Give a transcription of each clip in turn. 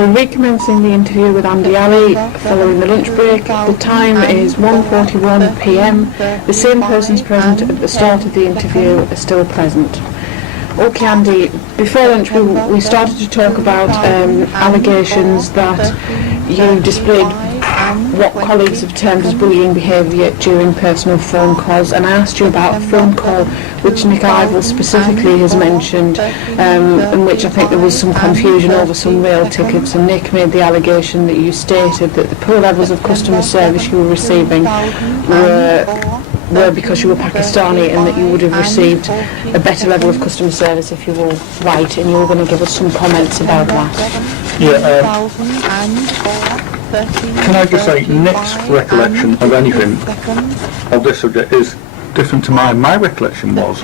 We're recommencing the interview with Andi Ali following the lunch break. The time is 1:41 p.m. The same persons present at the start of the interview are still present. Okay, Andi, before lunch we started to talk about allegations that you displayed what colleagues have termed as bullying behaviour during personal phone calls, and I asked you about a phone call which Nick Idle specifically has mentioned, in which I think there was some confusion over some rail tickets, and Nick made the allegation that you stated that the poor levels of customer service you were receiving were because you were Pakistani, and that you would have received a better level of customer service if you were white, and you were going to give us some comments about that. Yeah, can I just say, Nick's recollection of anything of this subject is different to mine. My recollection was,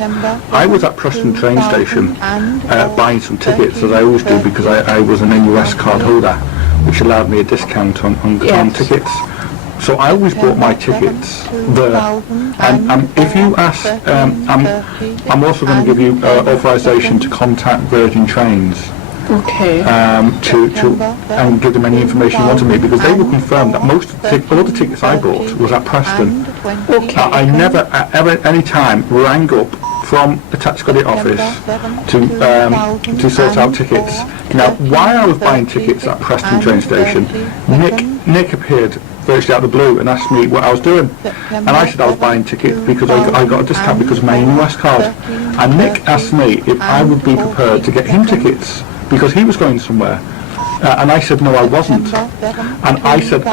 I was at Preston train station buying some tickets, as I always do, because I was an NUS card holder, which allowed me a discount on tickets. So I always bought my tickets there. And if you ask, I'm also going to give you authorisation to contact Virgin Trains. Okay. And give them any information you want to me, because they will confirm that all the tickets I bought was at Preston. Okay. I never at any time rang up from the tax credit office to sort out tickets. Now, while I was buying tickets at Preston train station, Nick appeared virtually out of the blue and asked me what I was doing, and I said I was buying tickets because I got a discount because of my US card, and Nick asked me if I would be prepared to get him tickets because he was going somewhere, and I said no, I wasn't, and I said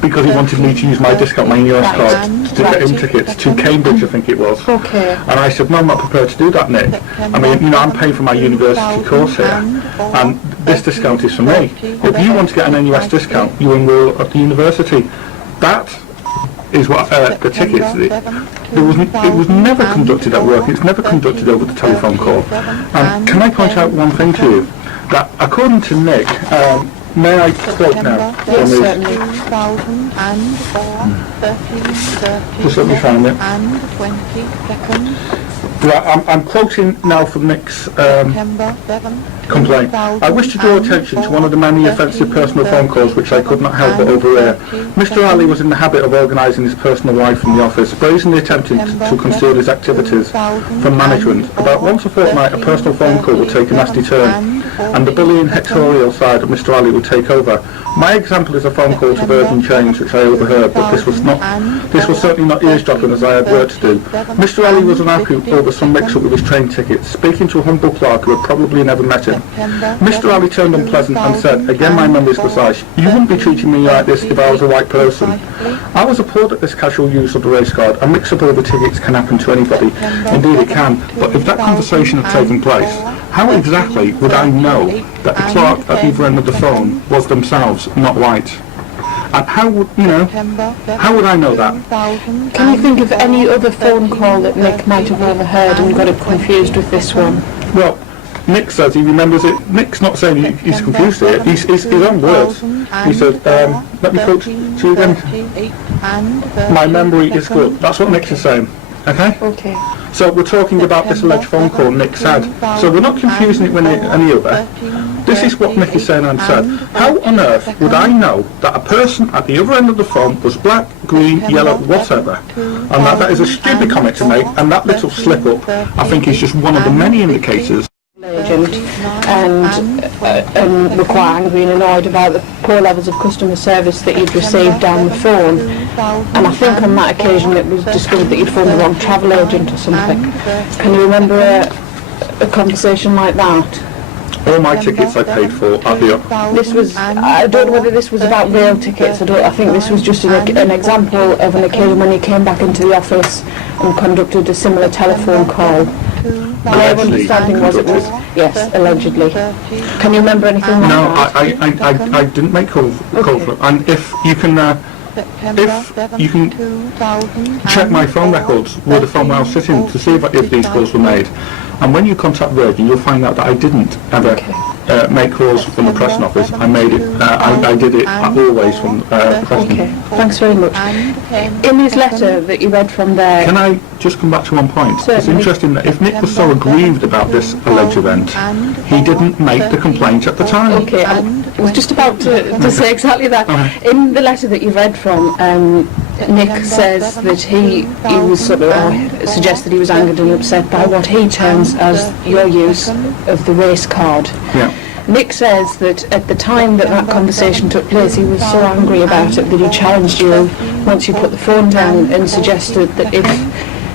because he wanted me to use my discount, my US card, to get him tickets to Cambridge, I think it was. Okay. And I said no, I'm not prepared to do that, Nick. I mean, you know, I'm paying for my university course here, and this discount is for me. If you want to get an NUS discount, you enroll at the university. That is what the tickets. It was never conducted at work. It's never conducted over the telephone call. And can I point out one thing to you? That according to Nick, may I quote now? Yes, certainly. Just let me find it. Right, I'm quoting now from Nick's complaint. I wish to draw attention to one of the many offensive personal phone calls which I could not help but overhear. Mr. Ali was in the habit of organising his personal life in the office, brazenly attempting to conceal his activities from management. About once a fortnight, a personal phone call would take a nasty turn, and the bullying hectorial side of Mr. Ali would take over. My example is a phone call to Virgin Trains which I overheard, but this was certainly not eavesdropping, as I had work to do. Mr. Ali was unhappy over some mix-up with his train tickets, speaking to a humble clerk who had probably never met him. Mr. Ali turned unpleasant and said, again my memory is precise, you wouldn't be treating me like this if I was a white person. I was appalled at this casual use of the race card. A mix-up over tickets can happen to anybody. Indeed it can, but if that conversation had taken place, how exactly would I know that the clerk at either end of the phone was themselves not white? And how would I know that? Can you think of any other phone call that Nick might have overheard and got it confused with this one? Well, Nick says he remembers it. Nick's not saying he's confused here. He's his own words. He said, let me quote to you again. My memory is good. That's what Nick is saying. Okay? Okay. So we're talking about this alleged phone call Nick said. So we're not confusing it with any other. This is what Nick is saying and said. How on earth would I know that a person at the other end of the phone was black, green, yellow, whatever? And that is a stupid comment to make, and that little slip up, I think, is just one of the many indicators. Agent and were quite angry and annoyed about the poor levels of customer service that you'd received down the phone, and I think on that occasion it was discovered that you'd phoned the wrong travel agent or something. Can you remember a conversation like that? All my tickets I paid for are here. This was, I don't know whether this was about rail tickets, I think this was just an example of an occasion when you came back into the office and conducted a similar telephone call. My understanding was it was, yes, allegedly. Can you remember anything like that? No, I didn't make call for it. And if you can check my phone records with the phone where I was sitting to see if these calls were made, And when you contact Virgin, you'll find out that I didn't ever make calls from the Preston office. I made it. I did it always from Preston. Okay, thanks very much. In his letter that you read from there... Can I just come back to one point? Certainly. It's interesting that if Nick was so aggrieved about this alleged event, he didn't make the complaint at the time. Okay, I was just about to say exactly that. In the letter that you read from, Nick says that he was sort of, suggests that he was angered and upset by what he terms as your use of the race card. Yeah. Nick says that at the time that that conversation took place, he was so angry about it that he challenged you once you put the phone down and suggested that if,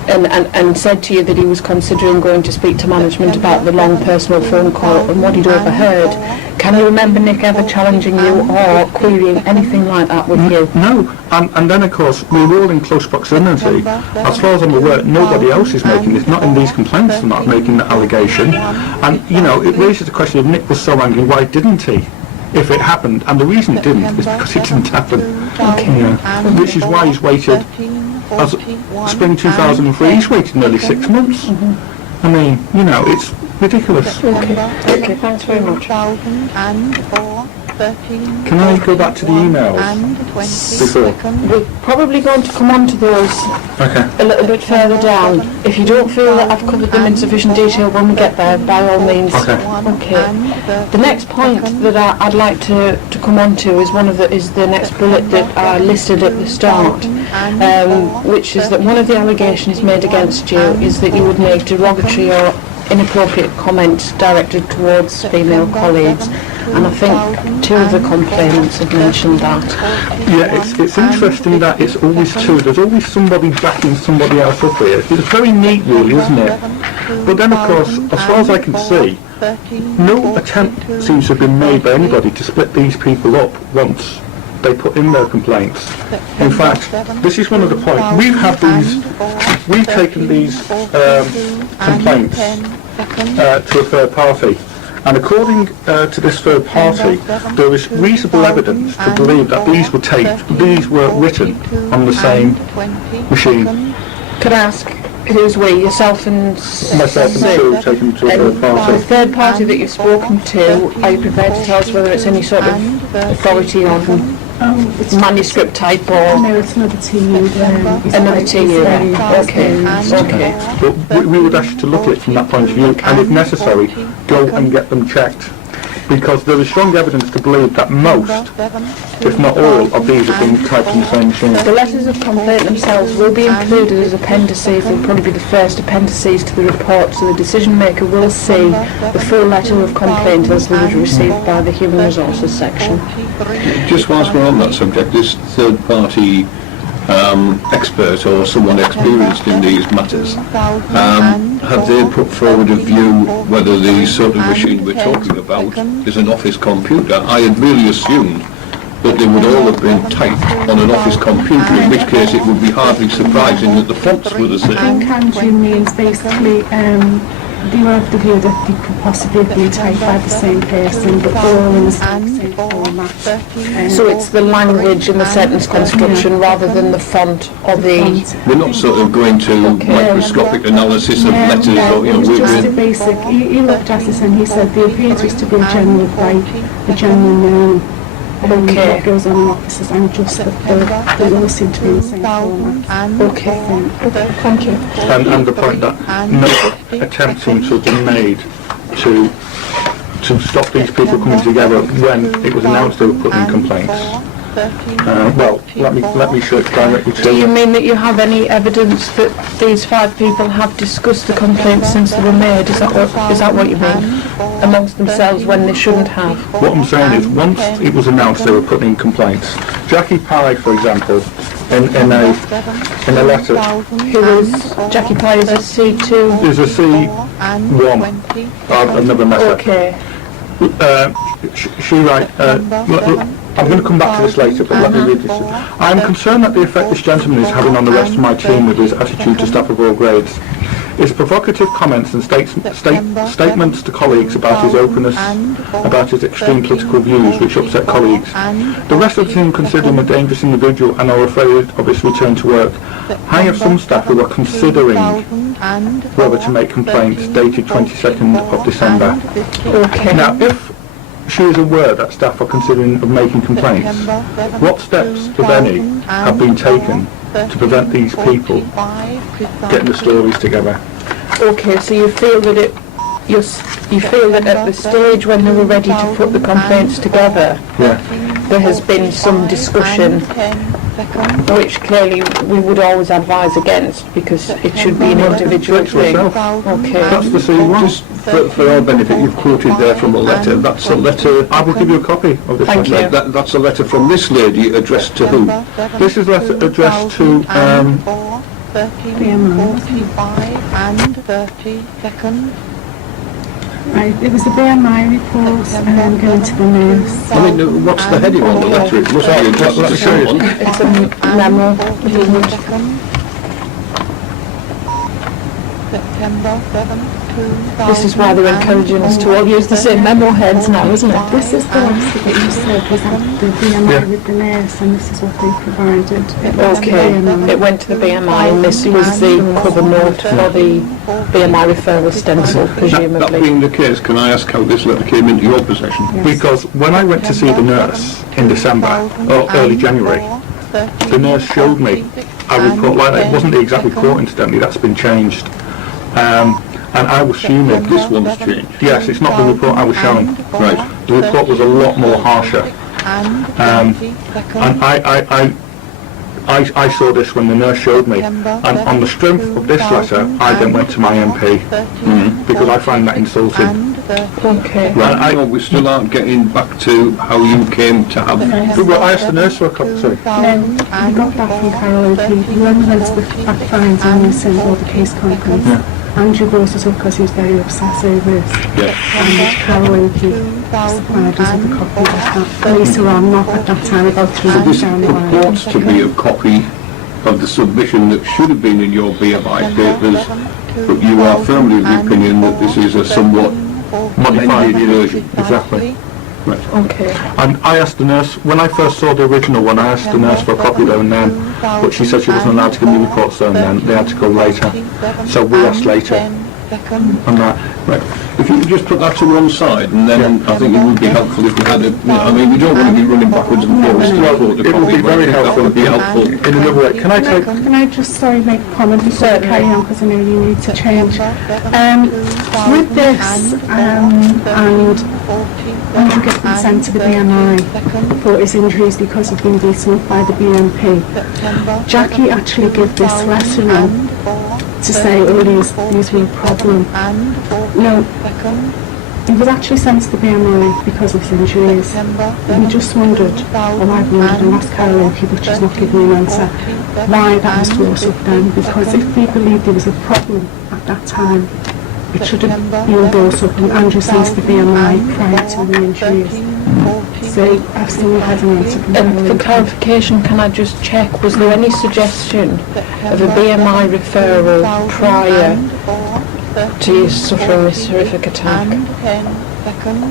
and said to you that he was considering going to speak to management about the long personal phone call and what he'd overheard. Can you remember Nick ever challenging you or querying anything like that with you? No, and then of course we were all in close proximity. As far as I'm aware, nobody else is making this, not in these complaints, they're not making that allegation. And you know, it raises the question if Nick was so angry, why didn't he? If it happened, and the reason it didn't is because it didn't happen. Which is why he's waited. As spring 2003, he's waited nearly 6 months. I mean, you know, it's ridiculous. Okay, thanks very much. Can I go back to the emails before? We're probably going to come on to those Okay. a little bit further down. If you don't feel that I've covered them in sufficient detail when we get there, by all means. Okay. The next point that I'd like to come on to is the next bullet that I listed at the start, which is that one of the allegations made against you is that you would make derogatory or inappropriate comments directed towards female colleagues, and I think 2 of the complainants have mentioned that. Yeah, it's interesting that it's always 2. There's always somebody backing somebody else up here. It's very neat, really, isn't it? But then, of course, as far as I can see, no attempt seems to have been made by anybody to split these people up once they put in their complaints. In fact, this is one of the points. We've taken these complaints to a third party, and according to this third party, there is reasonable evidence to believe that these were written on the same machine. Could I ask who's we? Yourself and Myself and Sue taken to a third the party. third party that you've spoken to, are you prepared to tell us whether it's any sort of authority on manuscript type or... No, it's another TU. Another TU, okay. But we would ask you to look at it from that point of view, and if necessary, go and get them checked. Because there is strong evidence to believe that most, if not all, of these have been typed in the same machine. The letters of complaint themselves will be included as appendices. They'll probably be the first appendices to the report, so the decision maker will see the full letter of complaint as they was received by the Human Resources section. Just whilst we're on that subject, this third party expert or someone experienced in these matters, have they put forward a view whether the sort of machine we're talking about is an office computer? I had really assumed that they would all have been typed on an office computer, in which case it would be hardly surprising that the fonts were the same. I think Andrew means basically they were of the view that they could possibly have been typed by the same person, but all in the same format. So it's the language and the sentence construction rather than the font or the... We're not sort of going to microscopic analysis of letters, or, you know, it was just a we're basic, he looked at it and he said the appears to be a genuine fight, a genuine what goes on in offices, and just that they all seem to be in the same format. Okay, thank you. And the point that no attempt seems to have been made to stop these people coming together when it was announced they were putting complaints. Well, let me show it directly to Do you mean that you have any evidence that these 5 people have discussed the complaints since they were made? Is that what you mean? Amongst themselves when they shouldn't have? What I'm saying is, once it was announced they were putting in complaints, Jackie Pye, for example, in a letter, Who is Jackie Pye is a C2? is a C1, I've never met her. Okay. She writes, I'm going to come back to this later, but let me read this. I am concerned at the effect this gentleman is having on the rest of my team with his attitude to staff of all grades. His provocative comments and statements to colleagues about his openness, about his extreme political views, which upset colleagues. The rest of the team consider him a dangerous individual and are afraid of his return to work. I have some staff who are considering whether to make complaints, dated 22nd of December. Okay. Now, if she is aware that staff are considering of making complaints, what steps, if any, have been taken to prevent these people getting the stories together? Okay, so you feel that you feel that at the stage when they were ready to put the complaints together, Yeah. there has been some discussion, which clearly we would always advise against, because it should be an individual thing. Okay. That's the C1. Just for our benefit, you've quoted there from a letter. That's a letter. I will give you a copy of this Thank letter. you. That's a letter from this lady addressed to who? This is a letter addressed to Right, it was the BMI report and then going to the nurse. I mean, what's the heading on the letter? It must be addressed Let to me show you. someone. It's a memo. This is why they're encouraging us to all use the same memo heads now, isn't it? This is the letter that you said was at the BMI with the nurse, and this is what they provided. It was the Okay, BMI. it went to the BMI, and this was the cover note for the BMI referral stencil, That presumably. being the case, can I ask how this letter came into your possession? because when I went to see the nurse in December, or early January, the nurse showed me a report like that. It wasn't the exact report, incidentally, that's been changed. And I was assuming This one's changed. yes, it's not the report I was showing. Right. The report was a lot more harsher. And I saw this when the nurse showed me. And on the strength of this letter, I then went to my MP because I find that insulting. Okay. Right, I- no, we still aren't getting back to how you came to have... Well, I asked the nurse for a copy. Sorry. No, we got that from Carol O'P. Whoever went to the fact finds and they sent all the case conference. Andrew brought us up because he was very obsessed over this. Yeah. And Carol O'P supplied us with a copy of that. Later on, not at that time, about 3 So months this down the line. purports to be a copy of the submission that should have been in your BMI papers, but you are firmly of the opinion that this is a somewhat Modified amended version. Exactly. Right. Okay. And I asked the nurse, when I first saw the original one, I asked the nurse for a copy there and then, but she said she wasn't allowed to give me reports there and then, they had to go later. So we asked later on that. Right. If you could just put that to one side, and then I think it would be helpful if we had a... I mean, we don't want to be running backwards and forwards to quote the It would be copy, but I very think that helpful would be helpful. in another way. Can I take... Can I just, make a comment before I carry on, because I know you need to change. With this, and Andrew getting sent to the BMI for his injuries because of being beaten up by the BMP, Jackie actually gave this lesson on to say, oh, these were a problem. No, he was actually sent to the BMI because of his injuries. And he just wondered, or I've wondered, and asked Carol O'P, but she's not giving me an answer, why that was brought up then. Because if we believed there was a problem at that time, it should have been brought up, and Andrew sent to the BMI prior to the injuries. So I've still had an answer from And Carol for O'P. clarification, can I just check, was there any suggestion of a BMI referral prior to you suffering this horrific attack?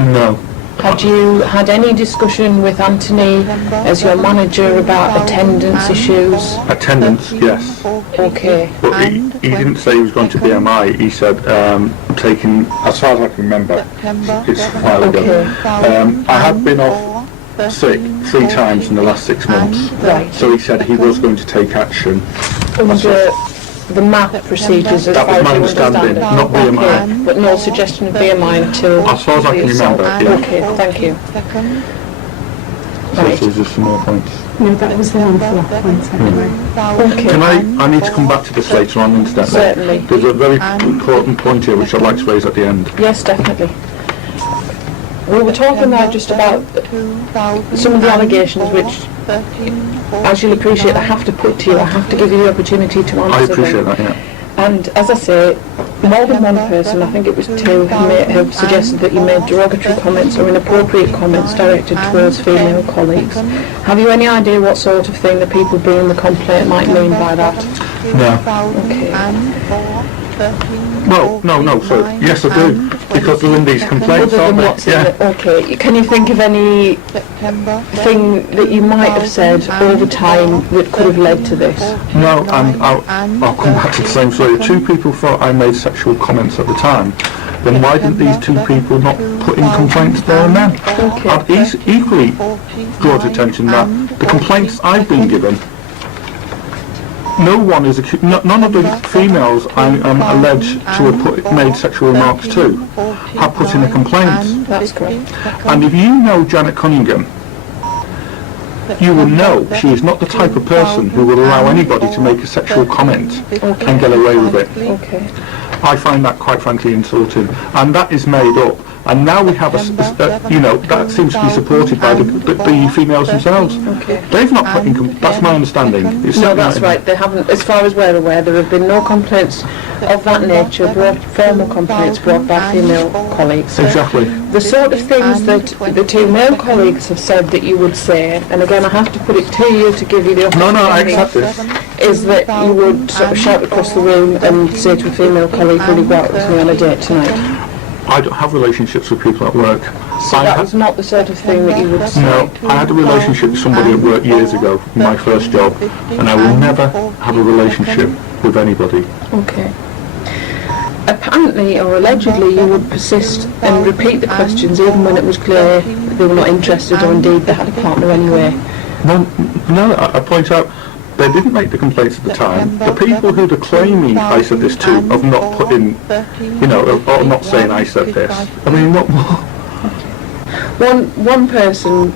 No. Had you had any discussion with Anthony as your manager about attendance issues? Attendance, yes. Okay. But he didn't say he was going to BMI, he said taking, as far as I can remember, it's a while ago. Okay. I have been off sick 3 times in the last 6 months. Right. So he said he was going to take action. Under the MAP procedures as That far was my as you understanding, understand not it? BMI. Okay. But no suggestion of BMI until... As far as I can the assault. remember, yeah. Okay, thank you. So Right. there's just some more points. No, that was the one for that point anyway. Okay. Can I need to come back to this later on, incidentally. Certainly. There's a very important point here which I'd like to raise at the end. Yes, definitely. We were talking now just about some of the allegations which, as you'll appreciate, I have to put to you. I have to give you the opportunity to answer I appreciate them. that, yeah. And as I say, more than one person, I think it was 2, have suggested that you made derogatory comments or inappropriate comments directed towards female colleagues. Have you any idea what sort of thing the people bringing the complaint might mean by that? No. Okay. Well, no, sorry. Yes, I do, because they're in these complaints, Other aren't than they? what's in it, okay. Can you think of any thing that you might have said over time that could have led to this? No, and I'll come back to the same story. Two people thought I made sexual comments at the time. Then why didn't these two people not put in complaints there and then? Okay. I'd equally draw to attention that the complaints I've been given, no one is none of the females I'm alleged to have made sexual remarks to have put in a complaint. That's correct. And if you know Janet Cunningham, you will know she is not the type of person who will allow anybody to make a sexual comment and get away with it. Okay. I find that quite frankly insulting, and that is made up. And now we have that seems to be supported by the females themselves. Okay. They've not put in. That's my understanding. It's No, not that's that- right. They haven't, as far as we're aware, there have been no complaints of that nature, formal complaints brought by female colleagues. Exactly. The sort of things that the two male colleagues have said that you would say, and again I have to put it to you to give you the No, I opportunity, accept this. is that you would sort of shout across the room and say to a female colleague, will you go out with me on a date tonight? I don't have relationships with people at work. So that was not the sort of thing that you would say? No, I had a relationship with somebody at work years ago, my first job, and I will never have a relationship with anybody. Okay. Apparently or allegedly you would persist and repeat the questions even when it was clear they were not interested or indeed they had a partner anyway. No, I point out they didn't make the complaints at the time. The people who are claiming I said this to have not put in, or not saying I said this. I mean, what more? One person,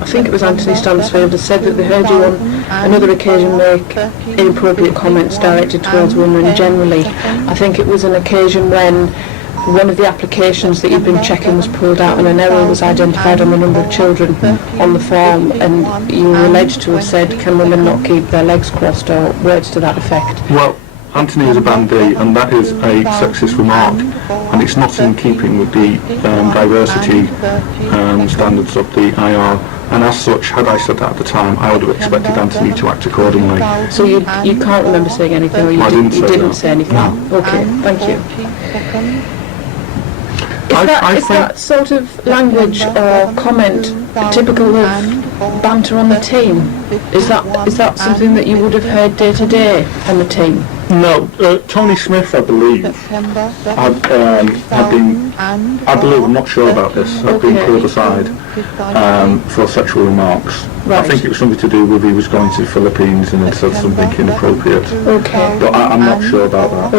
I think it was Anthony Stansfield, has said that they heard you on another occasion make inappropriate comments directed towards women generally. I think it was an occasion when one of the applications that you'd been checking was pulled out and an error was identified on the number of children on the form, and you were alleged to have said, can women not keep their legs crossed, or words to that effect. Well, Anthony is a bandee, and that is a sexist remark, and it's not in keeping with the diversity standards of the IR. And as such, had I said that at the time, I would have expected Anthony to act accordingly. So you can't remember saying anything, or you didn't say anything? No. Okay, thank you. Is that sort of language or comment typical of banter on the team? Is that something that you would have heard day to day on the team? No, Tony Smith, I believe, had been, I'm not sure about this, had been pulled aside for sexual remarks. Right. I think it was something to do with he was going to the Philippines and had said something inappropriate. Okay. But I'm not sure about that.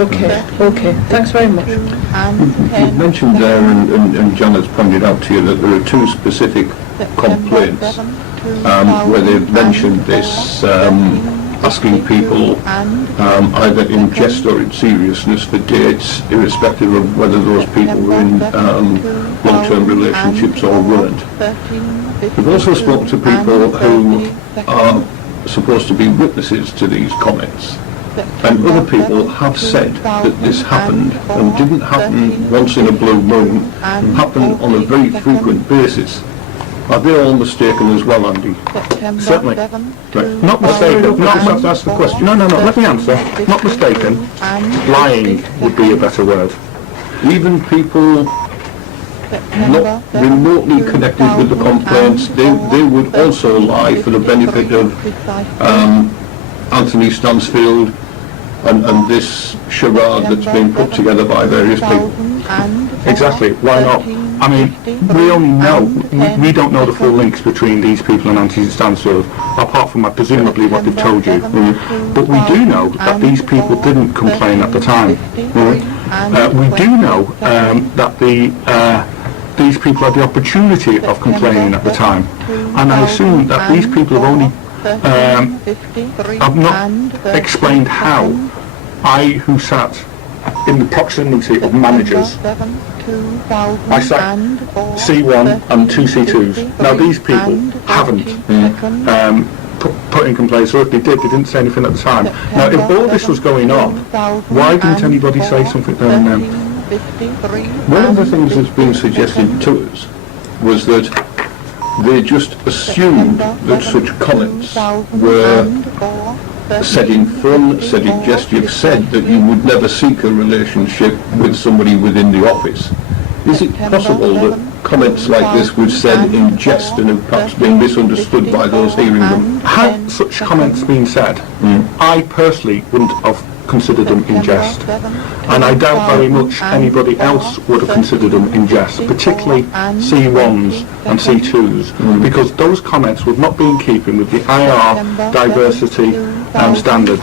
Okay, thanks very much. You mentioned there, and Janet's pointed out to you, that there are two specific complaints where they've mentioned this, asking people either in jest or in seriousness for dates, irrespective of whether those people were in long-term relationships or weren't. We've also spoken to people who are supposed to be witnesses to these comments. And other people have said that this happened, and didn't happen once in a blue moon, happened on a very frequent basis. Are they all mistaken as well, Andy? Certainly. Right. Not mistaken. Not have to ask the question. No. Let me answer. Not mistaken. Lying would be a better word. Even people not remotely connected with the complaints, they would also lie for the benefit of Anthony Stansfield and this charade that's been put together by various people. Exactly. Why not? I mean, we only know, we don't know the full links between these people and Anthony Stansfield, apart from presumably what they've told you. But we do know that these people didn't complain at the time. We do know that these people had the opportunity of complaining at the time. And I assume that these people have only have not explained how who sat in the proximity of managers, I sat C1 and two C2s. Now these people haven't put in complaints, or if they did, they didn't say anything at the time. Now if all this was going on, why didn't anybody say something there and then? One of the things that's been suggested to us was that they just assumed that such comments were said in fun, said in jest. You've said that you would never seek a relationship with somebody within the office. Is it possible that comments like this were said in jest and have perhaps been misunderstood by those hearing them? Had such comments been said, I personally wouldn't have considered them in jest, and I doubt very much anybody else would have considered them in jest, particularly C1s and C2s, because those comments would not be in keeping with the IR diversity standards.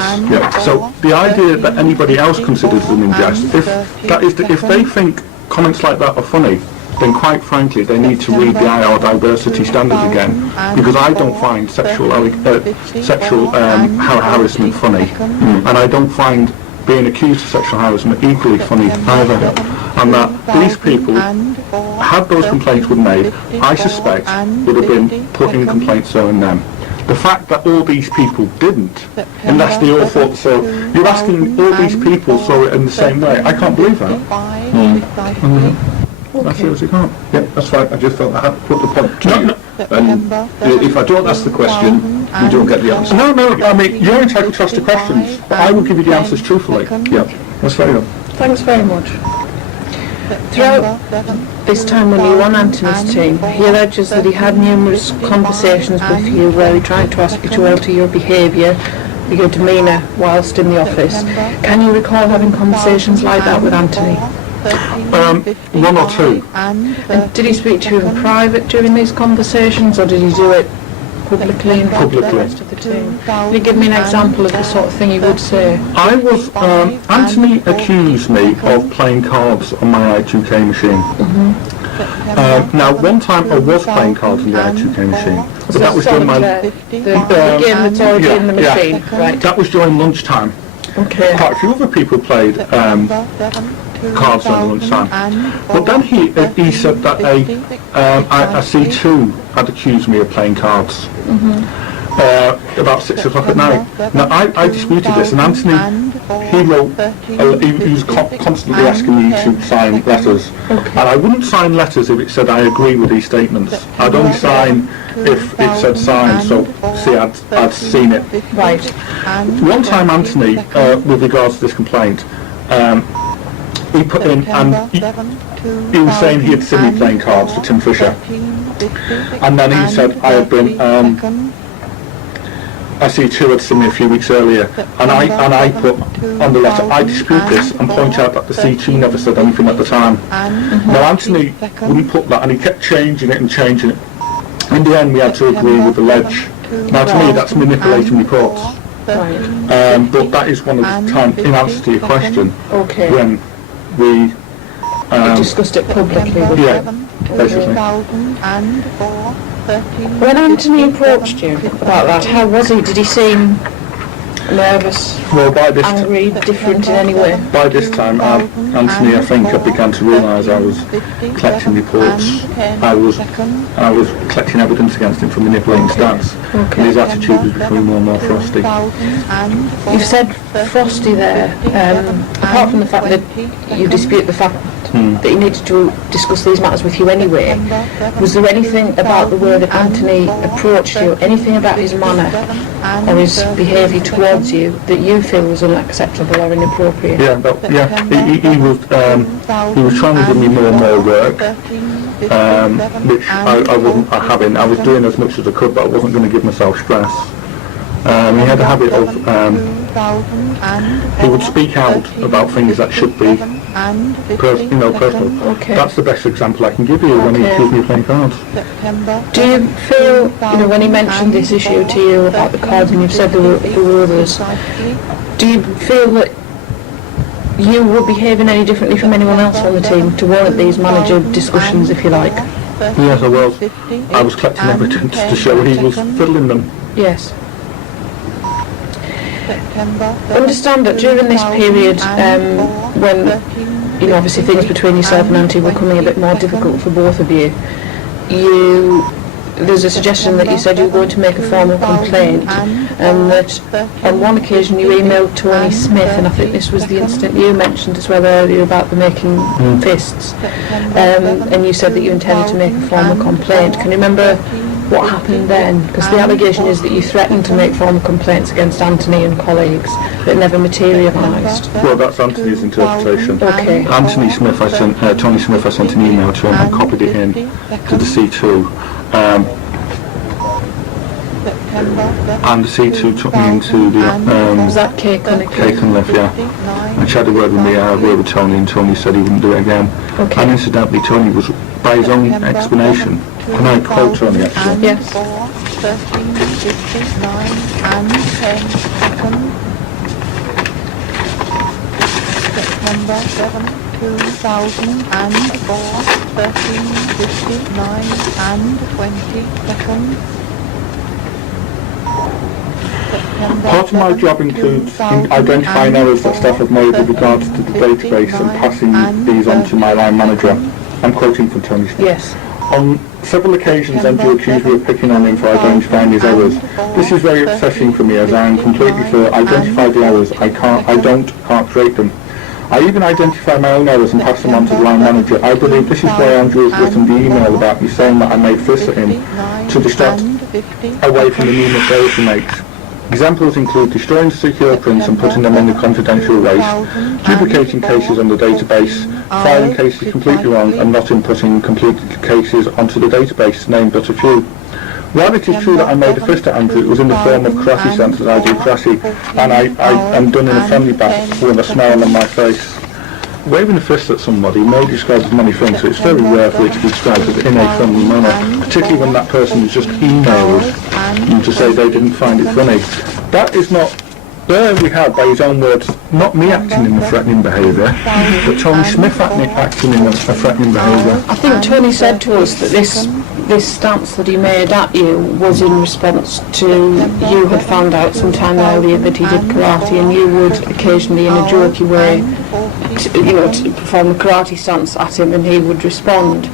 So the idea that anybody else considers them in jest, if they think comments like that are funny, then quite frankly they need to read the IR diversity standards again, because I don't find sexual harassment funny, and I don't find being accused of sexual harassment equally funny either. And that these people, had those complaints been made, I suspect would have been put in complaints on them. The fact that all these people didn't, unless they all thought so, you're asking all these people saw it in the same way. I can't believe that. I seriously can't. Yeah, that's fine. I just felt I had to put the point to you. And if I don't ask the question, you don't get the answer. No, I mean, you're entitled to ask the questions, but I will give you the answers truthfully. Yeah, that's fair enough. Thanks very much. Throughout this time when you were on Anthony's team, he alleges that he had numerous conversations with you where he tried to ask you to alter your behaviour, your demeanour whilst in the office. Can you recall having conversations like that with Anthony? One or two. And did he speak to you in private during these conversations, or did he do it publicly in front of the rest of the team? Can you give me an example of the sort of thing he would say? I was, Anthony accused me of playing cards on my I2K machine. Now, one time I was playing cards on the I2K machine, but that was during my... The game that's already in the machine, right? That was during lunchtime. Okay. Quite a few other people played cards during lunchtime. But then he said that a C2 had accused me of playing cards about 6 o'clock at night. Now I disputed this, and Anthony, he wrote, he was constantly asking me to sign letters, and I wouldn't sign letters if it said I agree with these statements. I'd only sign if it said signed, so see I'd seen it. Right. One time Anthony, with regards to this complaint, he put in, and he was saying he had seen me playing cards for Tim Fisher, and then he said I had been, I see two had seen me a few weeks earlier, and I put on the letter, I dispute this and point out that the C2 never said anything at the time. Now Anthony wouldn't put that, and he kept changing it and changing it. In the end we had to agree with the ledge. Now to me that's manipulating reports. Right. But that is one of the times, in answer to your question, Okay. when we discussed it publicly with yeah, basically. When Anthony approached you about that, how was he? Did he seem nervous, Well, by this angry, different in any way? by this time, Anthony, I think, I began to realise I was collecting reports. I was collecting evidence against him for manipulating stats, and his attitude was becoming more and more frosty. You've said frosty there. Apart from the fact that you dispute the fact that he needed to discuss these matters with you anyway, was there anything about the way that Anthony approached you, anything about his manner or his behaviour towards you that you feel was unacceptable or inappropriate? Yeah, he was trying to give me more and more work, which I wasn't having. I was doing as much as I could, but I wasn't going to give myself stress. He had a habit of, he would speak out about things that should be personal. Okay. That's the best example I can give you when he accused me of playing cards. Do you feel, when he mentioned this issue to you about the cards, and you've said there were others, do you feel that you were behaving any differently from anyone else on the team to warrant these manager discussions, if you like? Yes, I was. I was collecting evidence to show he was fiddling them. Yes. Understand that during this period, when obviously things between yourself and Auntie were becoming a bit more difficult for both of you, there's a suggestion that you said you were going to make a formal complaint, and that on one occasion you emailed Tony Smith, and I think this was the incident you mentioned as well earlier about the making fists, and you said that you intended to make a formal complaint. Can you remember what happened then? Because the allegation is that you threatened to make formal complaints against Anthony and colleagues that never materialised. Well, that's Anthony's interpretation. Okay. Anthony Smith, Tony Smith, I sent an email to him and copied it in to the C2. And the C2 took me into the Was that Cake on Cunliffe, yeah. And she had a word with me, I had a word with Tony, and Tony said he wouldn't do it again. Okay. And incidentally, Tony was, by his own explanation, can I quote Tony actually? Yes. 13:59 and 10 seconds. September 7, 2004, 13:59 and 20 seconds. Part of my job includes identifying errors that staff have made with regards to the database and passing these on to my line manager. I'm quoting from Tony Smith. Yes. On several occasions, Andrew accused me of picking on him for identifying his errors. This is very upsetting for me, as I am completely for identify the errors. I can't create them. I even identify my own errors and pass them on to the line manager. I believe this is why Andrew has written the email about me saying that I made fists at him to distract away from the numerous errors he makes. Examples include destroying the secure prints and putting them in the confidential waste, duplicating cases on the database, filing cases completely wrong and not inputting completed cases onto the database, to name but a few. While it is true that I made a fist at Andrew, it was in the form of karate sense as I do karate, and I am done in a friendly bath with a smile on my face. Waving a fist at somebody may be described as many things, so it's very rare for it to be described as in a friendly manner, particularly when that person has just emailed you to say they didn't find it funny. That is not, there we have, by his own words, not me acting in a threatening behaviour, but Tony Smith acting in a threatening behaviour. I think Tony said to us that this stance that he made at you was in response to you had found out some time earlier that he did karate, and you would occasionally, in a jokey way, to perform a karate stance at him, and he would respond.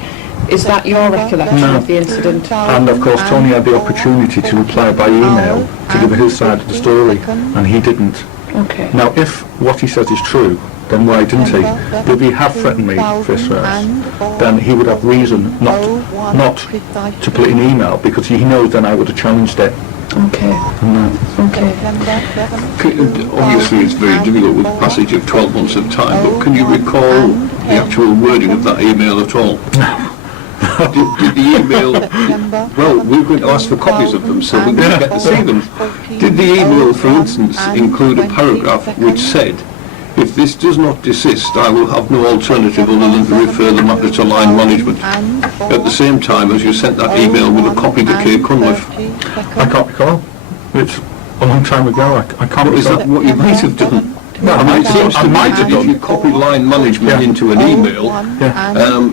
Is that your recollection of the incident? And of course Tony had the opportunity to reply by email to give his side of the story, and he didn't. Okay. Now if what he says is true, then why didn't he? If he had threatened me for his threats, then he would have reason not to put it in email, because he knows then I would have challenged it. Okay. Okay. Obviously it's very difficult with the passage of 12 months of time, but can you recall the actual wording of that email at all? Did the email, well, we're going to ask for copies of them so we're going to get to see them. Did the email, for instance, include a paragraph which said, if this does not desist, I will have no alternative other than to refer the matter to line management, at the same time as you sent that email with a copy to Kay Cunliffe? I can't recall. It's a long time ago. I can't recall. Is that what you might have done? No, I mean, it seems to me might that have if you done. copy line management into an email,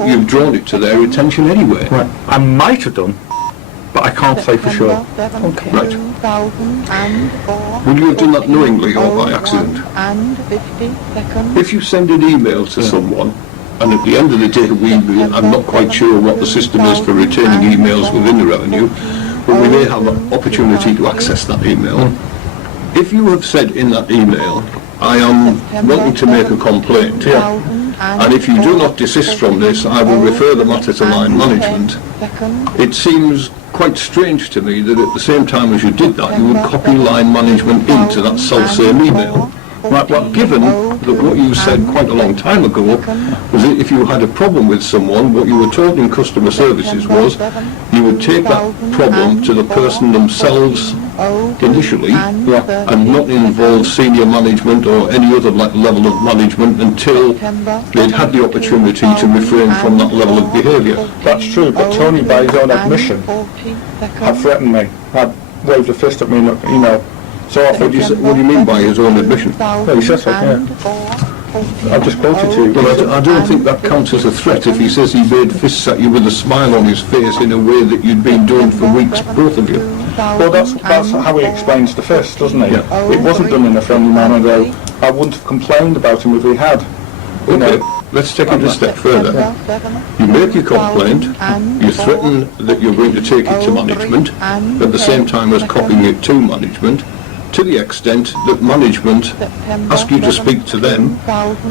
you've drawn it to their attention anyway. Right. I might have done, but I can't say for sure. Okay. Right. Will you have done that knowingly or by accident? If you send an email to someone, and at the end of the day, I'm not quite sure what the system is for retaining emails within the revenue, but we may have an opportunity to access that email. If you have said in that email, I am wanting to make a complaint, and if you do not desist from this, I will refer the matter to line management, it seems quite strange to me that at the same time as you did that, you would copy line management into that self-same email. Right, well, given that what you said quite a long time ago was that if you had a problem with someone, what you were told in customer services was you would take that problem to the person themselves initially and not involve senior management or any other level of management until they'd had the opportunity to refrain from that level of behaviour. That's true, but Tony, by his own admission, had threatened me. Had waved a fist at me in an email. So I thought, What do you mean by his own admission? well, he says so, yeah. I just quoted to you. Well, I don't think that counts as a threat if he says he made fists at you with a smile on his face in a way that you'd been doing for weeks, both of you. Well, that's how he explains the fist, doesn't he? Yeah. It wasn't done in a friendly manner, though. I wouldn't have complained about him if he had. You Okay, know. let's take it a step further. You make your complaint, you threaten that you're going to take it to management, at the same time as copying it to management, to the extent that management ask you to speak to them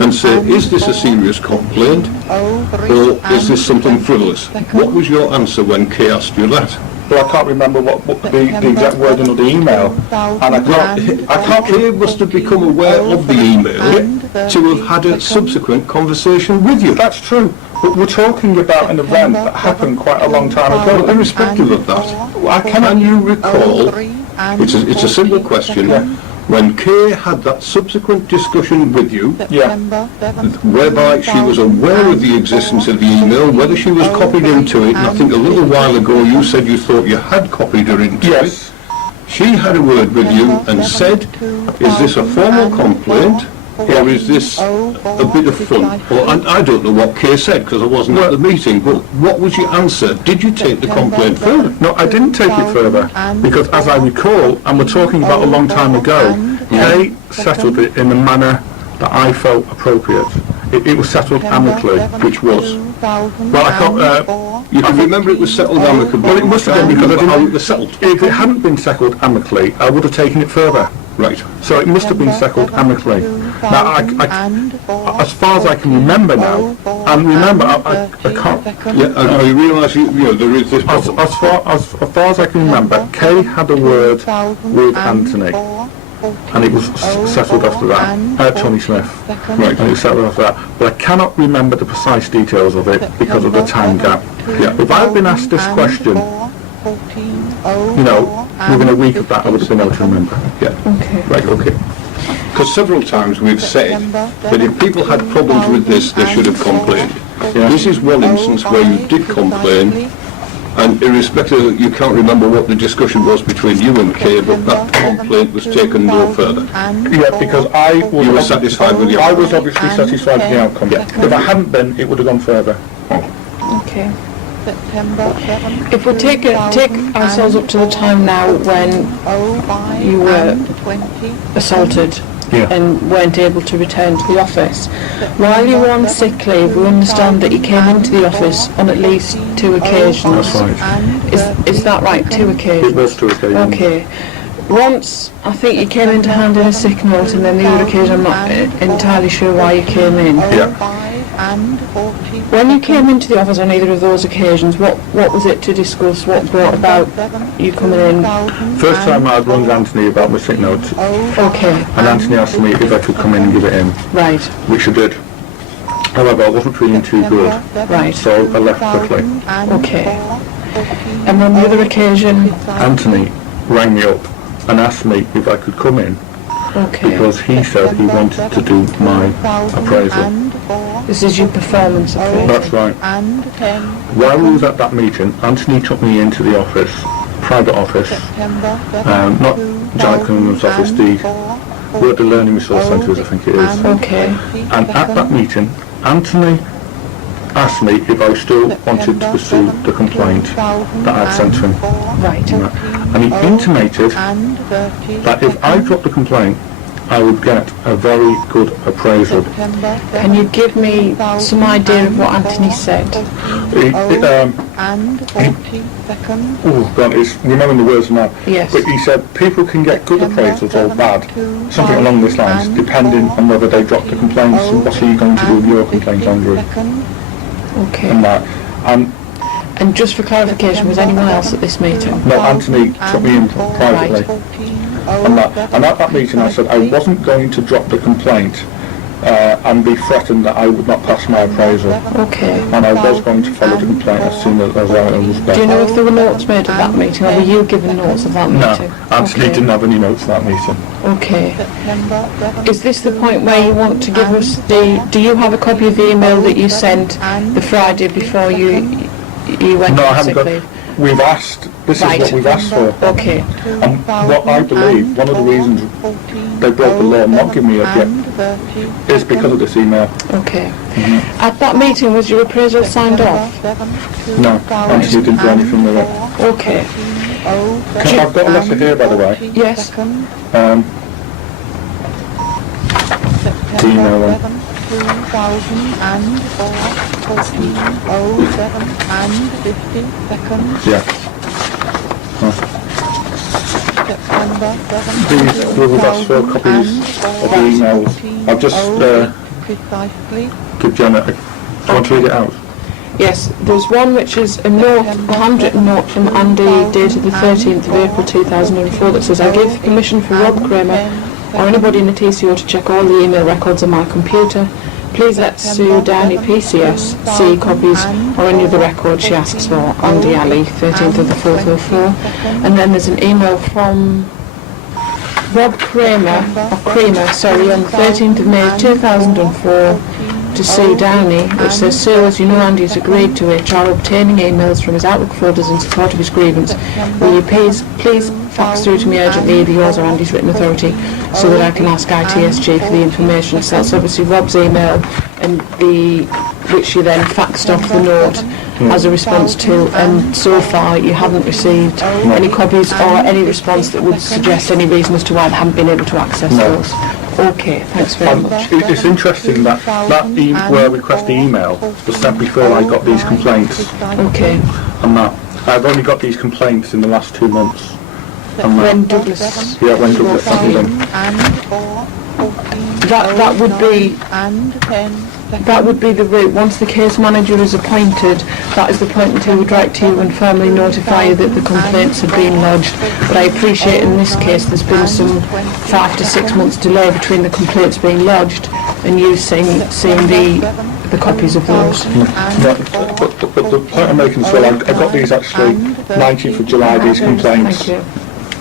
and say, is this a serious complaint or is this something frivolous? What was your answer when Kay asked you that? but I can't remember what the exact wording of the email, and I can't. Kay must have become aware of the email to have had a subsequent conversation with you. That's true, but we're talking about an event that happened quite a long time ago. Well, irrespective of that, can you recall, it's a simple question, when Kay had that subsequent discussion with you, whereby she was aware of the existence of the email, whether she was copied into it, and I think a little while ago you said you thought you had copied her into it. She had a word with you and said, is this a formal complaint, or is this a bit of fun? Well, I don't know what Kay said because I wasn't at the meeting, but what was your answer? Did you take the complaint further? No, I didn't take it further, because as I recall, and we're talking about a long time ago, Kay settled it in the manner that I felt appropriate. It was settled amicably, which was. Well, I can't. You can remember it was settled amicably. Well, it must have been, because I didn't how it was settled. If it hadn't been settled amicably, I would have taken it further. Right. So it must have been settled amicably. Now, as far as I can remember now, and remember, I can't. Yeah, I realise there is this problem. As far as I can remember, Kay had a word with Anthony, and it was settled after that. Tony Smith. Right. And it was settled after that. But I cannot remember the precise details of it because of the time gap. Yeah. If I had been asked this question, within a week of that, I would have been able to remember. Yeah. Okay. Right, okay. Because several times we've said that if people had problems with this, they should have complained. Yeah. This is one instance where you did complain, and irrespective, you can't remember what the discussion was between you and Kay, but that complaint was taken no further. Yeah, because You were satisfied with the I outcome. was obviously satisfied with the outcome. If I hadn't been, it would have gone further. Okay. If we take ourselves up to the time now when you were assaulted and weren't able to return to the office, while you were on sick leave, we understand that you came into the office on at least 2 occasions. That's right. Is that right? 2 occasions? It was 2 occasions. Okay. Once, I think you came in to hand in a sick note, and then the other occasion, I'm not entirely sure why you came in. Yeah. When you came into the office on either of those occasions, what was it to discuss? What brought about you coming in? First time I'd rung Anthony about my sick note, Okay. and Anthony asked me if I could come in and give it in, Right. which I did. However, I wasn't feeling too good, Right. so I left quickly. Okay. And on the other occasion? Anthony rang me up and asked me if I could come in, Okay. because he said he wanted to do my appraisal. This is your performance appraisal. That's right. While we was at that meeting, Anthony took me into the office, private office, not Janet Cunningham's office, the Learning Resource Centres, I think it is. Okay. And at that meeting, Anthony asked me if I still wanted to pursue the complaint that I'd sent to him. Right. And he intimated that if I dropped the complaint, I would get a very good appraisal. Can you give me some idea of what Anthony said? Oh God, it's remembering the words now. Yes. But he said people can get good appraisals or bad, something along this lines, depending on whether they drop the complaints and what are you going to do with your complaints, Andrew, Okay. and that. And just for clarification, was anyone else at this meeting? No, Anthony took me in privately. And at that meeting I said I wasn't going to drop the complaint and be threatened that I would not pass my appraisal. Okay. And I was going to follow the complaint as soon as I was Do you know there. if there were notes made at that meeting, or were you given notes of that No, meeting? Anthony Okay. didn't have any notes at that meeting. Okay. Is this the point where you want to give us do you have a copy of the email that you sent the Friday before you went No, I on haven't sick got. leave? We've asked. This Right. is what we've asked for. Okay. And what I believe, one of the reasons they broke the law and not giving me a gift is because of this email. Okay. At that meeting, was your appraisal signed off? No, Anthony didn't do anything with it. Okay. I've got a letter here, by the way. Yes. The email one. 2004/14/07/50. Yeah. September 7th. These we've asked for copies of the emails. I've just precisely. give Janet. Do you want to read it out? Yes, there's one which is a note, a handwritten note from Andy dated the 13th of April 2004 that says, I give permission for Rob Kramer or anybody in the TCO to check all the email records on my computer. Please let Sue Downey PCS see copies or any of the records she asks for. Andi Ali, 13th of the 4th, 04. And then there's an email from Rob Kramer, on the 13th of May 2004 to Sue Downey, which says, Sue, as you know, Andy has agreed to HR obtaining emails from his Outlook folders in support of his grievance. Will you please fax through to me urgently either yours or Andy's written authority so that I can ask ITSG for the information. So that's obviously Rob's email, and which you then faxed off the note as a response to, and so far you haven't received any copies or any response that would suggest any reason as to why they haven't been able to access those. Okay, thanks very much. It's interesting that where request the email was sent before I got these complaints. Okay. And that I've only got these complaints in the last 2 months. And When Douglas... yeah, when Douglas sent them. That would be the route. Once the case manager is appointed, that is the point until he would write to you and formally notify you that the complaints have been lodged. But I appreciate in this case there's been some 5 to 6 months delay between the complaints being lodged and you seeing the copies of those. But the point I'm making as well, I got these actually 19th of July, these complaints. Thank you.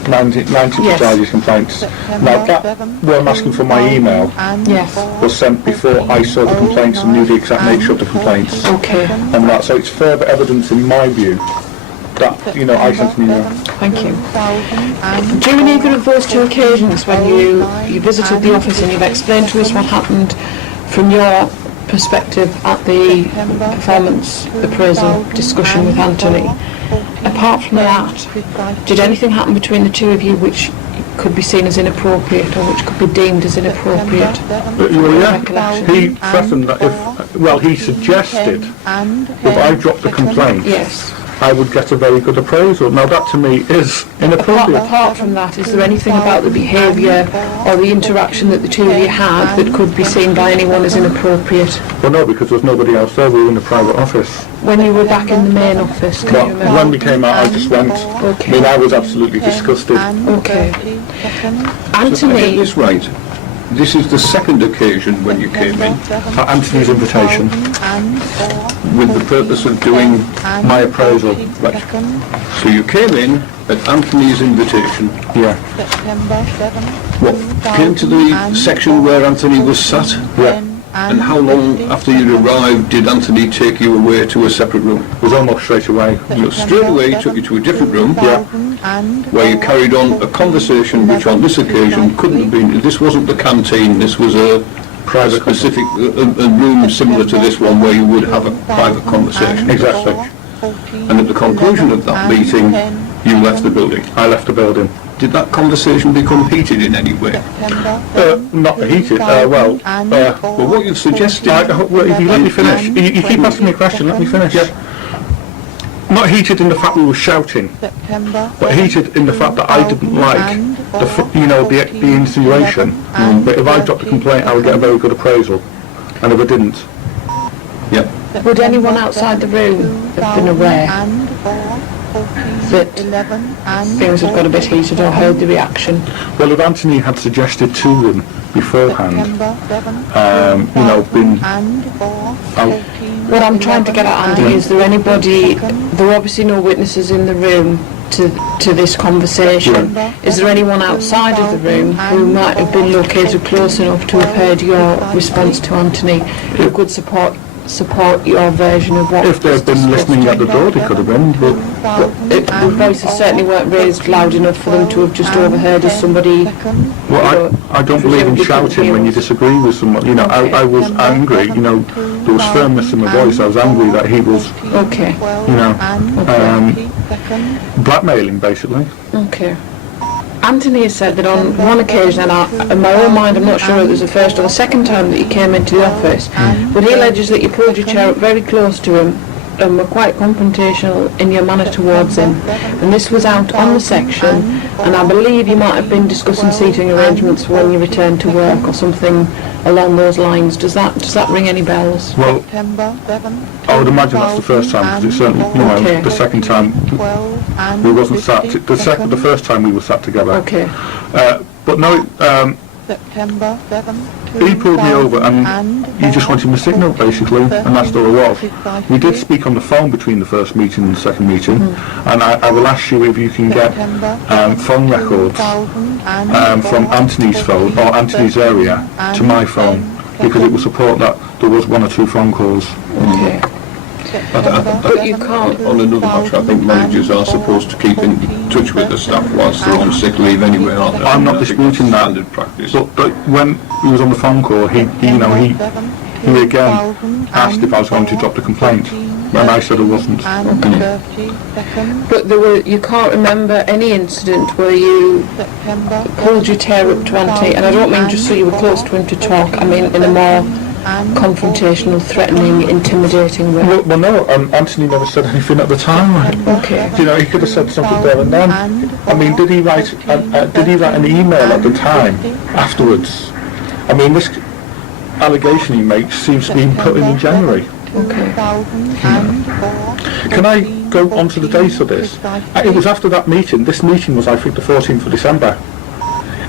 19th of July, these complaints. Now that where I'm asking for my email Yes. was sent before I saw the complaints and knew the exact nature of the complaints. Okay. And that, so it's further evidence in my view that, I sent an email. Thank you. During either of those 2 occasions when you visited the office and you've explained to us what happened from your perspective at the performance appraisal discussion with Anthony, apart from that, did anything happen between the 2 of you which could be seen as inappropriate or which could be deemed as inappropriate? He threatened that he suggested if I dropped the complaint, Yes. I would get a very good appraisal. Now that to me is inappropriate. Apart from that, is there anything about the behaviour or the interaction that the 2 of you had that could be seen by anyone as inappropriate? Well, no, because there was nobody else there. We were in the private office. When you were back in the main office, can you remember? When we came out, I just went. Okay. I mean, I was absolutely disgusted. Okay. I get Anthony, this right. This is the 2nd occasion when you came in At Anthony's invitation, with the purpose of doing my appraisal. right. So you came in at Anthony's invitation. Yeah. What came to the section where Anthony was sat? Yeah. And how long after you arrived did Anthony take you away to a separate room? It was almost straight away. So straight away he took you to a different room, Yeah. where you carried on a conversation which on this occasion couldn't have been, this wasn't the canteen, this was a Private specific a room similar to this one where you would have a private conversation. Exactly. And at the conclusion of that meeting, you left the building. I left the building. Did that conversation become heated in any way? Not heated. Well, Well, what you've suggested... if you let me finish. You keep asking me a question, let me finish. Not heated in the fact we were shouting, but heated in the fact that I didn't like the insinuation that if I dropped a complaint I would get a very good appraisal, and if I didn't. Yeah. would anyone outside the room have been aware that things had got a bit heated or heard the reaction? Well, if Anthony had suggested to them beforehand, been out. What I'm trying to get at, Andy, is there anybody, there are obviously no witnesses in the room to this conversation. Is there anyone outside of the room who might have been located close enough to have heard your response to Anthony who could support your version of what If they'd been listening at the door, they could have been, but the voices certainly weren't raised loud enough for them to have just overheard as somebody... well, I don't believe in shouting when you disagree with someone. I was angry, there was firmness in my voice. I was angry that he was, Okay, blackmailing, basically. okay. Anthony has said that on one occasion, and in my own mind I'm not sure whether it was the first or the second time that he came into the office, but he alleges that you pulled your chair up very close to him and were quite confrontational in your manner towards him. And this was out on the section, and I believe you might have been discussing seating arrangements for when you returned to work or something along those lines. Does that ring any bells? Well, I would imagine that's the first time, because it's certainly, you know, Okay. the second time we wasn't sat, the first time we were sat together. Okay. But no, September 7, he pulled me over and he just wanted my signal basically, and that's all it was. We did speak on the phone between the first meeting and the second meeting, and I will ask you if you can get phone records from Anthony's phone or Anthony's area to my phone, because it will support that there was 1 or 2 phone calls. Okay. But you can't. On another matter, I think managers are supposed to keep in touch with the staff whilst they're on sick leave anyway, aren't they? I'm not I think disputing that's that. standard practice. But when he was on the phone call, he again asked if I was going to drop the complaint, and I said I wasn't. But you can't remember any incident where you pulled your chair up to Auntie, and I don't mean just so you were close to him to talk, I mean in a more confrontational, threatening, intimidating way. Well, no, Anthony never said anything at the time. Okay. You know, he could have said something there and then. I mean, did he write an email at the time afterwards? I mean, this allegation he makes seems to be put in January. Okay. Can I go on to the date of this? It was after that meeting. This meeting was, I think, the 14th of December.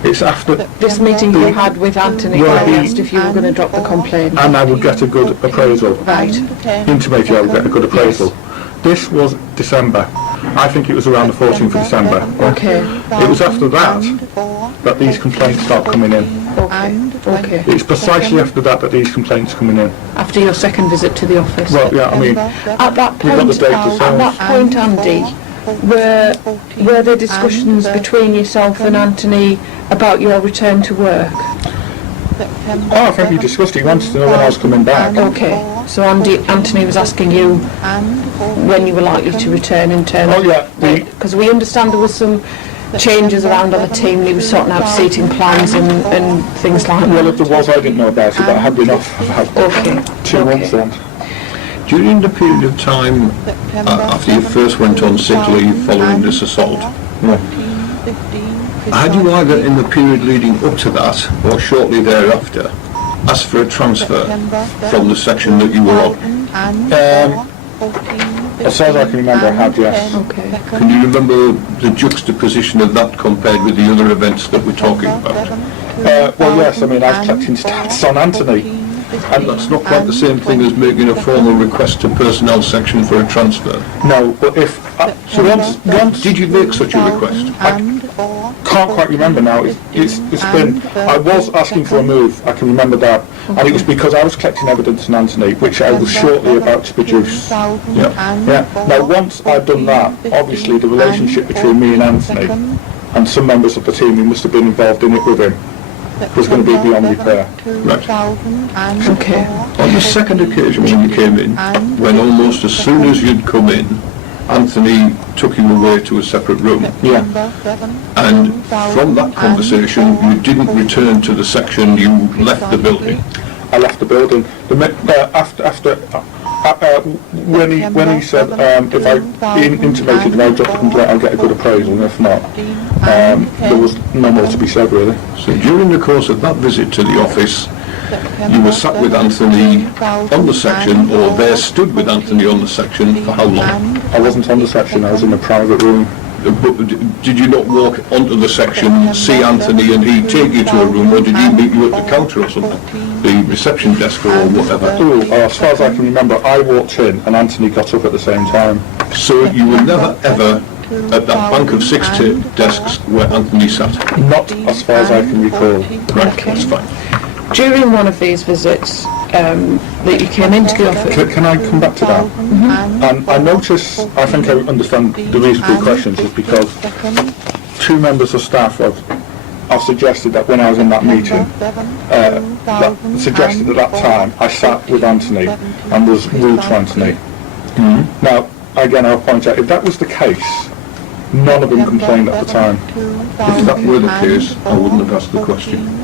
It's after... This meeting you had with Anthony, Well, where he he- asked if you were going to drop the complaint. And I would get a good appraisal. Right. Intimated I would get a good appraisal. This was December. I think it was around the 14th of December. Okay. It was after that that these complaints start coming in. Okay. Okay. It's precisely after that that these complaints are coming in. After your second visit to the office. Well, yeah, I mean, At that we've got point, the date to at that point, Andy, were there discussions between yourself and Anthony about your return to work? oh, I think we discussed it. He wanted to know when I was coming back. Okay. So Anthony was asking you when you were likely to return in terms Oh, yeah. because we understand there was some changes around on the team, and he was sorting out seating plans and things like that. Well, if there was, I didn't know about it, but I had been off for about Okay. 2 months then. During the period of time after you first went on sick leave following this assault, had you either in the period leading up to that or shortly thereafter asked for a transfer from the section that you were on? As far as I can remember, I had, yes. Okay. Can you remember the juxtaposition of that compared with the other events that we're talking about? Well, yes, I mean, I was collecting stats on Anthony. And that's not quite the same thing as making a formal request to personnel section for a transfer. No, but if... once Did you make such a request? can't quite remember now. It's been... I was asking for a move, I can remember that. And it was because I was collecting evidence on Anthony, which I was shortly about to produce. Yeah. Now, once I'd done that, obviously the relationship between me and Anthony and some members of the team who must have been involved in it with him was going to be beyond repair. Right. Okay. On the second occasion when you came in, when almost as soon as you'd come in, Anthony took you away to a separate room. Yeah. And from that conversation, you didn't return to the section, you left the building. I left the building. When he said if I intimated if I dropped the complaint, I'll get a good appraisal, and if not, there was no more to be said really. So during the course of that visit to the office, you were sat with Anthony on the section, or there stood with Anthony on the section for how long? I wasn't on the section, I was in a private room. But did you not walk onto the section, see Anthony and he take you to a room, or did he meet you at the counter or something? The reception desk or whatever? As far as I can remember, I walked in and Anthony got up at the same time. So you were never ever at that bank of 6 desks where Anthony sat? Not as far as I can recall. Right, that's fine. During one of these visits that you came into the office... Can I come back to that? And I notice, I think I understand the reason for your questions is because 2 members of staff have suggested that when I was in that meeting, suggested at that time, I sat with Anthony and was rude to Anthony. Now, again, I'll point out, if that was the case, none of them complained at the time. If that were the case, I wouldn't have asked the question.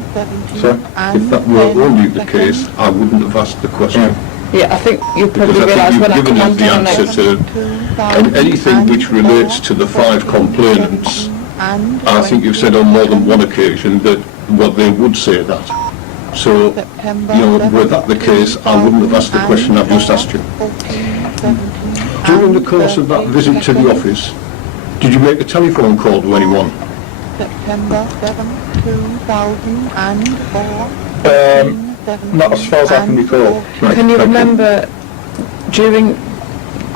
So, If that were only the case, I wouldn't have asked the question. Yeah, I think you probably Because I realise think when I you've come given on us to the the answer next. to anything which relates to the 5 complainants. I think you've said on more than one occasion that, well, they would say that. So, were that the case, I wouldn't have asked the question I've just asked you. During the course of that visit to the office, did you make a telephone call to anyone? September 7, 2004. Not as far as I can recall. Right, Can you thank remember during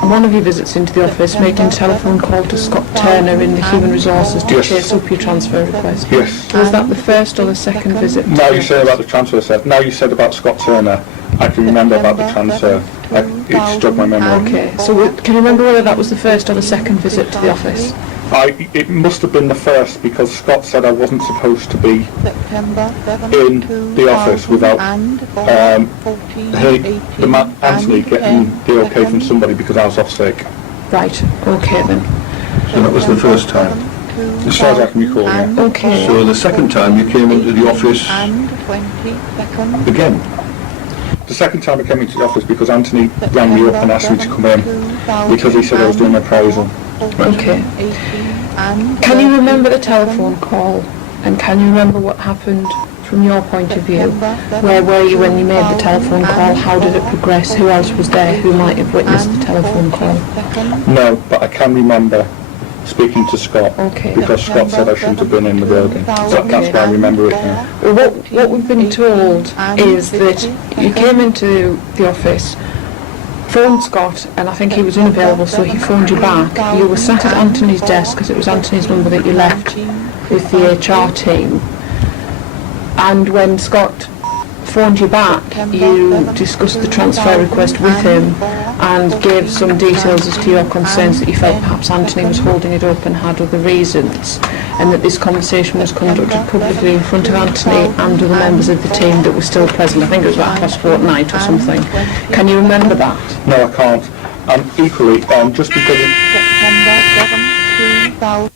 one of your visits into the office making a telephone call to Scott Turner in the Human Resources to Yes. chase up your transfer request? Yes. Was that the first or the second visit? Now you say about the transfer, sir. Now you said about Scott Turner. I can remember about the transfer. It struck my memory. Okay, so can you remember whether that was the first or the second visit to the office? It must have been the first because Scott said I wasn't supposed to be September 7, in the office without Anthony getting the okay from somebody because I was off sick. Right, okay then. So that was the first time. As far as I can recall, yeah. Okay. So the second time you came into the office again? The second time I came into the office because Anthony rang me up and asked me to come in because he said I was doing an appraisal. Okay. Can you remember the telephone call? And can you remember what happened from your point of view? Where were you when you made the telephone call? How did it progress? Who else was there who might have witnessed the telephone call? No, but I can remember speaking to Scott Okay. because Scott said I shouldn't have been in the building. So that's why I remember it now. Well, what we've been told is that you came into the office, phoned Scott, and I think he was unavailable, so he phoned you back. You were sat at Anthony's desk because it was Anthony's number that you left with the HR team. And when Scott phoned you back, you discussed the transfer request with him and gave some details as to your concerns that you felt perhaps Anthony was holding it up and had other reasons, and that this conversation was conducted publicly in front of Anthony and other members of the team that were still present. I think it was about 4:30 or something. Can you remember that? No, I can't. And equally, just because September 7, 2000.